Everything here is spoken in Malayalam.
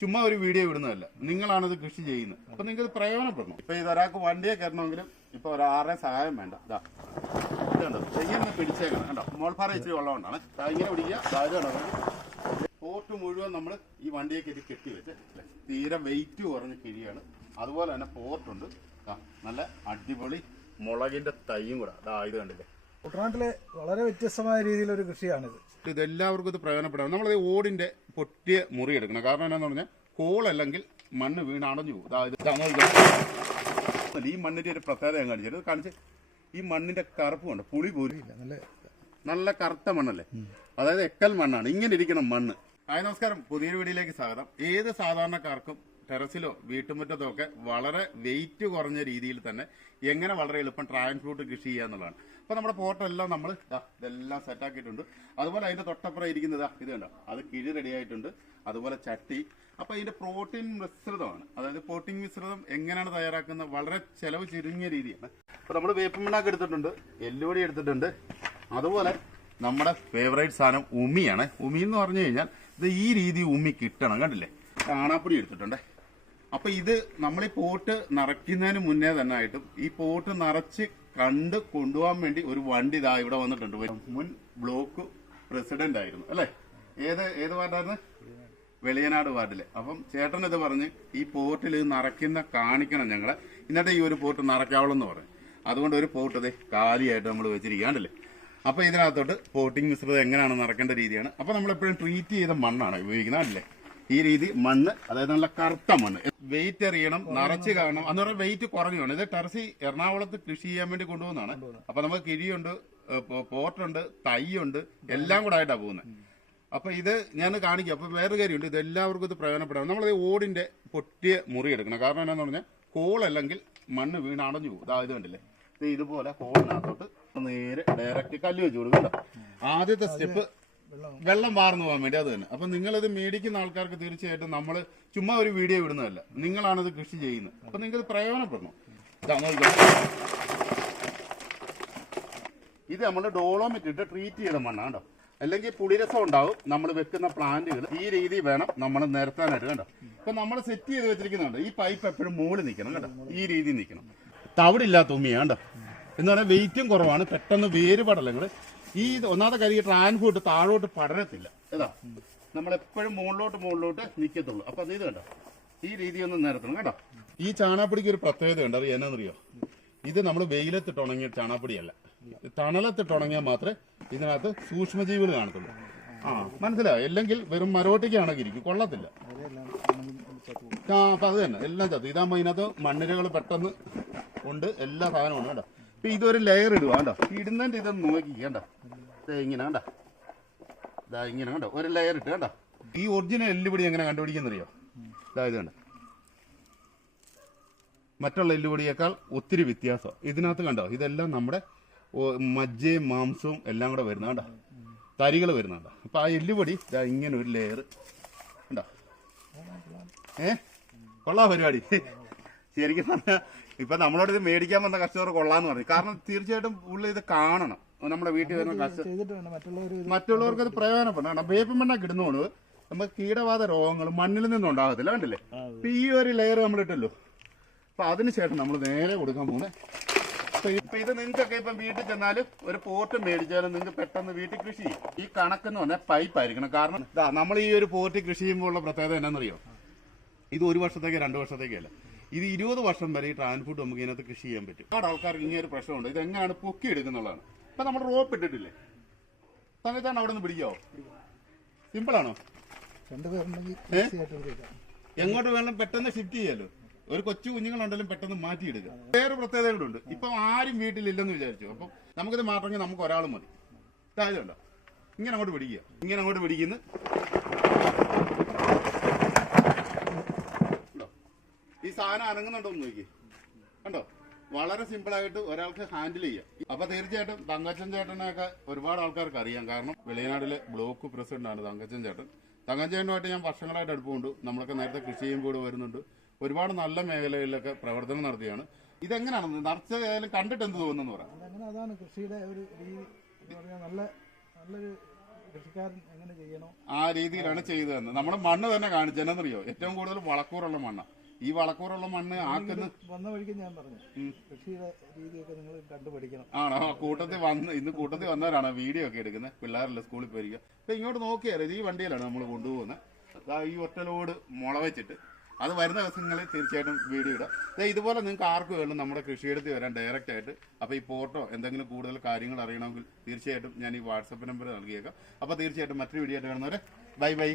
ചുമ്മാ ഒരു വീഡിയോ ഇടുന്നതല്ല. നിങ്ങളാണ് ഇത് കൃഷി ചെയ്യുന്നത്. അപ്പൊ നിങ്ങൾക്ക് പ്രയോജനപ്പെടണം. ഇപ്പൊ ഇത് ഒരാൾക്ക് വണ്ടിയെ കയറണമെങ്കിലും ഇപ്പൊ ഒരാളുടെ സഹായം വേണ്ട. ഇതാ. പിടിച്ചേക്കണം. കണ്ടോ? മോൾപ്പാറ ഇച്ചിരി വെള്ളം കൊണ്ടാണ് ദാ ഇങ്ങനെ പിടിക്കുക. പോട്ട് മുഴുവൻ നമ്മൾ ഈ വണ്ടിയെ കയറ്റി കെട്ടി വെച്ച് തീരെ വെയിറ്റ് കുറഞ്ഞ കിഴിയാണ്. അതുപോലെ തന്നെ പോർട്ടുണ്ട് നല്ല അടിപൊളി മുളകിന്റെ തൈയും കൂടെ. ഇത് കണ്ടില്ലേ? കുട്ടനാട്ടിലെ വളരെ വ്യത്യസ്തമായ രീതിയിലൊരു കൃഷിയാണിത്. ഇത് എല്ലാവർക്കും ഇത് പ്രയോജനപ്പെടാം. നമ്മളത് ഓടിന്റെ പൊട്ടിയ മുറി എടുക്കണം. കാരണം എന്താന്ന് പറഞ്ഞാൽ കോളല്ലെങ്കിൽ മണ്ണ് വീണ് അടഞ്ഞു പോകും നോക്കിക്കോ. ഈ മണ്ണിന്റെ ഒരു പ്രത്യേകത ഞാൻ കാണിച്ചത് കാണിച്ച് ഈ മണ്ണിന്റെ കറുപ്പ് കൊണ്ട്? പുളി പോലും നല്ല നല്ല കറുത്ത മണ്ണല്ലേ? അതായത് എക്കൽ മണ്ണാണ്. ഇങ്ങനെ ഇരിക്കണം മണ്ണ്. ഹായ് നമസ്കാരം. പുതിയൊരു വീടിലേക്ക് സ്വാഗതം. ഏത് സാധാരണക്കാർക്കും ടെറസിലോ വീട്ടുമുറ്റത്തോ ഒക്കെ വളരെ വെയിറ്റ് കുറഞ്ഞ രീതിയിൽ തന്നെ എങ്ങനെ വളരെ എളുപ്പം ഡ്രാഗൺ ഫ്രൂട്ട് കൃഷി ചെയ്യുക എന്നുള്ളതാണ്. അപ്പൊ നമ്മുടെ പോട്ടെല്ലാം നമ്മൾ ഇതെല്ലാം സെറ്റ് ആക്കിയിട്ടുണ്ട്. അതുപോലെ അതിന്റെ തൊട്ടപ്പുറം ഇരിക്കുന്നത് ഇത് കണ്ടോ? അത് കിഴി റെഡി ആയിട്ടുണ്ട്. അതുപോലെ ചട്ടി. അപ്പൊ ഇതിന്റെ പ്രോട്ടീൻ മിശ്രിതമാണ്. അതായത് പ്രോട്ടീൻ മിശ്രിതം എങ്ങനെയാണ് തയ്യാറാക്കുന്നത്? വളരെ ചെലവ് ചുരുങ്ങിയ രീതിയാണ്. അപ്പൊ നമ്മൾ വേപ്പുമിണ്ണാക്ക് എടുത്തിട്ടുണ്ട്. എല്ലുപൊടി എടുത്തിട്ടുണ്ട്. അതുപോലെ നമ്മുടെ ഫേവറേറ്റ് സാധനം ഉമിയാണ്. ഉമി എന്ന് പറഞ്ഞു കഴിഞ്ഞാൽ ഇത് ഈ രീതി ഉമി കിട്ടണം. കണ്ടില്ലേ? ചാണാപ്പൊടി എടുത്തിട്ടുണ്ടേ. അപ്പൊ ഇത് നമ്മൾ ഈ പോട്ട് നിറയ്ക്കുന്നതിന് മുന്നേ തന്നെ ആയിട്ടും ഈ പോർട്ട് നിറച്ച് കണ്ട് കൊണ്ടുപോകാൻ വേണ്ടി ഒരു വണ്ടി ഇതാ ഇവിടെ വന്നിട്ടുണ്ട്. മുൻ ബ്ലോക്ക് പ്രസിഡന്റ് ആയിരുന്നു അല്ലെ? ഏത് ഏത് വാർഡായിരുന്നു? വെളിയനാട് വാർഡിൽ. അപ്പം ചേട്ടൻ ഇത് പറഞ്ഞ് ഈ പോർട്ടിൽ നിറയ്ക്കുന്ന കാണിക്കണം ഞങ്ങളെ. ഇന്നത്തെ ഈ ഒരു പോർട്ട് നിറയ്ക്കാവുള്ളൂ എന്ന് പറഞ്ഞു. അതുകൊണ്ട് ഒരു പോർട്ട് ഇത് കാലിയായിട്ട് നമ്മൾ വെച്ചിരിക്കാണ്ടല്ലേ അപ്പൊ ഇതിനകത്തോട്ട് പോട്ടിംഗ് മിശ്രിതം എങ്ങനെയാണ് നടക്കേണ്ട രീതിയാണ്. അപ്പൊ നമ്മൾ എപ്പോഴും ട്രീറ്റ് ചെയ്ത മണ്ണാണ് ഉപയോഗിക്കുന്നത് അല്ലേ? ഈ രീതി മണ്ണ് അതായത് നല്ല കറുത്ത മണ്ണ്. വെയിറ്റ് എറിയണം നിറച്ച് കാണണം. എന്ന് പറഞ്ഞാൽ വെയിറ്റ് കുറഞ്ഞു വേണം ഇത് ടെറസി എറണാകുളത്ത് കൃഷി ചെയ്യാൻ വേണ്ടി കൊണ്ടുപോകുന്നതാണ്. അപ്പൊ നമുക്ക് കിഴിയുണ്ട് പോർട്ടുണ്ട് തൈയുണ്ട് എല്ലാം കൂടെ ആയിട്ടാണ് പോകുന്നത്. അപ്പൊ ഇത് ഞാൻ കാണിക്കാം. അപ്പൊ വേറെ കാര്യമുണ്ട്. ഇത് എല്ലാവർക്കും ഇത് പ്രയോജനപ്പെടാം. നമ്മൾ ഓടിന്റെ പൊട്ടിയ മുറി എടുക്കണം. കാരണം എന്താന്ന് പറഞ്ഞാൽ കോളല്ലെങ്കിൽ മണ്ണ് വീണ് അടഞ്ഞു പോകും. ഇതാ കണ്ടില്ലേ? ഇത് ഇതുപോലെ കോളിനകത്തോട്ട് നേരെ ഡയറക്റ്റ് കല്ല് വെച്ച് കൊടുക്കും ആദ്യത്തെ സ്റ്റെപ്പ് വെള്ളം. വാർന്നു പോകാൻ വേണ്ടി അത് തന്നെ. അപ്പൊ നിങ്ങളിത് മേടിക്കുന്ന ആൾക്കാർക്ക് തീർച്ചയായിട്ടും നമ്മൾ ചുമ്മാ ഒരു വീഡിയോ ഇടുന്നതല്ല. നിങ്ങളാണത് കൃഷി ചെയ്യുന്നത്. അപ്പൊ നിങ്ങൾക്ക് പ്രയോജനപ്പെടണം. ഇതാ നമ്മൾ ഡോളോമെറ്റ് ഇട്ട് ട്രീറ്റ് ചെയ്ത മണ്ണാണ് കേട്ടോ അല്ലെങ്കിൽ പുളിരസം ഉണ്ടാവും. നമ്മൾ വെക്കുന്ന പ്ലാന്റുകൾ ഈ രീതി വേണം നമ്മൾ നിരത്താനായിട്ട് കണ്ടോ? ഇപ്പൊ നമ്മൾ സെറ്റ് ചെയ്ത് വെച്ചിരിക്കുന്നുണ്ട് ഈ പൈപ്പ് എപ്പോഴും മുകളിൽ നിൽക്കണം കേട്ടോ ഈ രീതി നിൽക്കണം. തവിടില്ലാത്ത ഉമ്മിയാണ്ടോ എന്ന് പറഞ്ഞാൽ വെയിറ്റും കുറവാണ്. പെട്ടെന്ന് വേര് പടലങ്ങൾ ഈ ഒന്നാമത്തെ കാര്യം ഈ ട്രാൻഫൂട്ട് താഴോട്ട് പടരത്തില്ല. ഏതാ നമ്മളെപ്പോഴും മുകളിലോട്ട് മുകളിലോട്ട് നിൽക്കത്തുള്ളൂ അപ്പൊ അത് ഇത് കണ്ടോ? ഈ രീതി ഒന്ന് നിരത്തണം കേട്ടോ? ഈ ചാണാപ്പൊടിക്ക് ഒരു പ്രത്യേകത ഉണ്ട്. അറിയാം? എന്നാന്നറിയോ? ഇത് നമ്മൾ വെയിലത്തിട്ട് ഉണങ്ങിയ ചാണാപ്പൊടിയല്ല. തണലത്തിട്ട് ഉണങ്ങിയാൽ മാത്രമേ ഇതിനകത്ത് സൂക്ഷ്മജീവികൾ കാണത്തുള്ളൂ. ആ മനസ്സിലായോ? അല്ലെങ്കിൽ വെറും മരോട്ടിക്കാണെങ്കിൽ ഇരിക്കും. കൊള്ളത്തില്ല. ആ അപ്പൊ അത് തന്നെ. എല്ലാം ചത്തു. ഇതാകുമ്പോ ഇതിനകത്ത് മണ്ണിരകൾ പെട്ടെന്ന് ഉണ്ട്. എല്ലാ സാധനവും ഉണ്ട് കേട്ടോ? ഇപ്പൊ ഇതൊരു ലെയർ ഇടുക കണ്ടോ? ഇടുന്നതിന്റെ ഇത് നോക്കി കേട്ടോ ദേ ഇങ്ങനെ കണ്ടോ? ഇതാ ഇങ്ങനെ കണ്ടോ? ഒരു ലെയർ ഇട്ട് കണ്ടോ? ഈ ഒറിജിനൽ എല്ലുപൊടി എങ്ങനെ കണ്ടുപിടിക്കുന്നറിയോ ഇതാ ഇത് കണ്ടോ? മറ്റുള്ള എല്ലുപൊടിയേക്കാൾ ഒത്തിരി വ്യത്യാസം ഇതിനകത്ത് കണ്ടോ? ഇതെല്ലാം നമ്മുടെ മജ്ജയും മാംസവും എല്ലാം കൂടെ വരുന്ന കണ്ടോ? തരികൾ വരുന്നുണ്ടോ അപ്പൊ ആ എല്ലുപൊടി ഇതാ ഇങ്ങനെ ഒരു ലെയർ കണ്ടോ? ഏ? കൊള്ളാ പരിപാടി. ശരിക്കും പറഞ്ഞാൽ ഇപ്പൊ നമ്മളോട് ഇത് മേടിക്കാൻ വന്ന കസ്റ്റമർ കൊള്ളാന്ന് പറഞ്ഞു. കാരണം തീർച്ചയായിട്ടും പുള്ളി ഇത് കാണണം. നമ്മുടെ വീട്ടിൽ വരുന്ന കസ്റ്റമർ മറ്റുള്ളവർക്ക് അത് പ്രയോജനപ്പെടണം കാരണം വേപ്പിൻ മണ്ണ കിടുന്നോണ്ട് നമുക്ക് കീടബാധ രോഗങ്ങൾ മണ്ണിൽ നിന്നും ഉണ്ടാകത്തില്ല കണ്ടില്ലേ? ഇപ്പൊ ഈ ഒരു ലെയർ നമ്മൾ ഇട്ടല്ലോ. അപ്പൊ അതിനുശേഷം നമ്മൾ നേരെ കൊടുക്കാൻ പോകുന്നത് ഇപ്പൊ ഇത് നിങ്ങൾക്കൊക്കെ ഇപ്പം വീട്ടിൽ ചെന്നാലും ഒരു പോർട്ട് മേടിച്ചാലും നിങ്ങൾക്ക് പെട്ടെന്ന് വീട്ടിൽ കൃഷി ചെയ്യും. ഈ കണക്കെന്ന് പറഞ്ഞാൽ പൈപ്പ് ആയിരിക്കണം. കാരണം നമ്മൾ ഈ ഒരു പോർട്ട് കൃഷി ചെയ്യുമ്പോൾ ഉള്ള പ്രത്യേകത എന്നാണെന്നറിയോ ഇത് ഒരു വർഷത്തേക്ക് രണ്ട് വർഷത്തേക്കല്ല ഇത് ഇരുപത് വർഷം വരെ ഈ ട്രാൻസ്പോർട്ട് നമുക്ക് ഇതിനകത്ത് കൃഷി ചെയ്യാൻ പറ്റും. ഒരുപാട് ആൾക്കാർക്ക് ഇങ്ങനെ ഒരു പ്രശ്നമുണ്ട്. ഇത് എങ്ങനെയാണ് പൊക്കി എടുക്കുന്നുള്ളതാണ് ഇപ്പൊ നമ്മൾ റോപ്പ് ഇട്ടിട്ടില്ലേ? സമയത്താണ് അവിടെ നിന്ന് പിടിക്കാവോ? സിമ്പിളാണോ. എങ്ങോട്ട് വേണം പെട്ടെന്ന് ഷിഫ്റ്റ് ചെയ്യാലോ. ഒരു കൊച്ചു കുഞ്ഞുങ്ങളുണ്ടെങ്കിലും പെട്ടെന്ന് മാറ്റിയെടുക്കുക വേറെ പ്രത്യേകതകളുണ്ട് ഇപ്പൊ ആരും വീട്ടിലില്ലെന്ന് വിചാരിച്ചു. അപ്പം നമുക്കിത് മാറ്റണമെങ്കിൽ നമുക്ക് ഒരാൾ മതി. ഇതായതുണ്ടോ ഇങ്ങനെ അങ്ങോട്ട് പിടിക്കുക. ഇങ്ങനെ അങ്ങോട്ട് പിടിക്കുന്നു ഉണ്ടോ? ഈ സാധനം അനങ്ങുന്നുണ്ടോ എന്ന് നോക്കി. കണ്ടോ? വളരെ സിമ്പിൾ ആയിട്ട് ഒരാൾക്ക് ഹാൻഡിൽ ചെയ്യാം. അപ്പൊ തീർച്ചയായിട്ടും തങ്കച്ചൻ ചേട്ടനെയൊക്കെ ഒരുപാട് ആൾക്കാർക്ക് അറിയാം. കാരണം വെളിയനാടിലെ ബ്ലോക്ക് പ്രസിഡന്റ് ആണ് തങ്കച്ചൻ ചേട്ടൻ. തങ്കച്ചേട്ടനുമായിട്ട് ഞാൻ വർഷങ്ങളായിട്ട് അടുപ്പമുണ്ട്. നമ്മളൊക്കെ നേരത്തെ കൃഷി ചെയ്യുമ്പോൾ കൂടെ വരുന്നുണ്ട്. ഒരുപാട് നല്ല മേഖലകളിലൊക്കെ പ്രവർത്തനം നടത്തിയാണ്. ഇതെങ്ങനെയാണ്? നിറച്ചായാലും കണ്ടിട്ട് എന്ത് തോന്നുന്നു പറയാം അതങ്ങനെ അതാണ് കൃഷിയുടെ ഒരു രീതി നല്ല നല്ലൊരു കൃഷിക്കാരൻ എങ്ങനെ ചെയ്യണോ. ആ രീതിയിലാണ് ചെയ്തതെന്ന്. നമ്മുടെ മണ്ണ് തന്നെ കാണിച്ചെന്നറിയോ ഏറ്റവും കൂടുതൽ വളക്കൂറുള്ള മണ്ണ. ഈ വളക്കൂറുള്ള മണ്ണ് ആക്കുന്ന വന്ന വഴിക്ക് ഞാൻ പറഞ്ഞു. കൃഷിയുടെ രീതിയൊക്കെ നിങ്ങൾ കണ്ടുപഠിക്കണം. ആണോ? കൂട്ടത്തിൽ വന്ന് ഇന്ന് കൂട്ടത്തിൽ വന്നവരാണ് വീഡിയോ ഒക്കെ എടുക്കുന്നത്. പിള്ളേരല്ല സ്കൂളിൽ പോയിരിക്കുക. അപ്പൊ ഇങ്ങോട്ട് നോക്കിയാൽ ഈ വണ്ടിയിലാണ് നമ്മൾ കൊണ്ടുപോകുന്നത് ഈ ഒറ്റ ലോഡ് മുള വെച്ചിട്ട്. അത് വരുന്ന ദിവസങ്ങളിൽ തീർച്ചയായിട്ടും വീഡിയോ ഇടാം ഇതുപോലെ നിങ്ങൾക്ക് ആർക്കും വേണം നമ്മുടെ കൃഷിയിടത്തിൽ വരാൻ ഡയറക്റ്റ് ആയിട്ട്? അപ്പോൾ ഈ ഫോട്ടോ എന്തെങ്കിലും കൂടുതൽ കാര്യങ്ങൾ അറിയണമെങ്കിൽ തീർച്ചയായിട്ടും ഞാൻ ഈ വാട്സപ്പ് നമ്പർ നൽകിയേക്കാം. അപ്പോൾ തീർച്ചയായിട്ടും മറ്റൊരു വീഡിയോ ആയിട്ട് കാണുന്നവരെ ബൈ ബൈ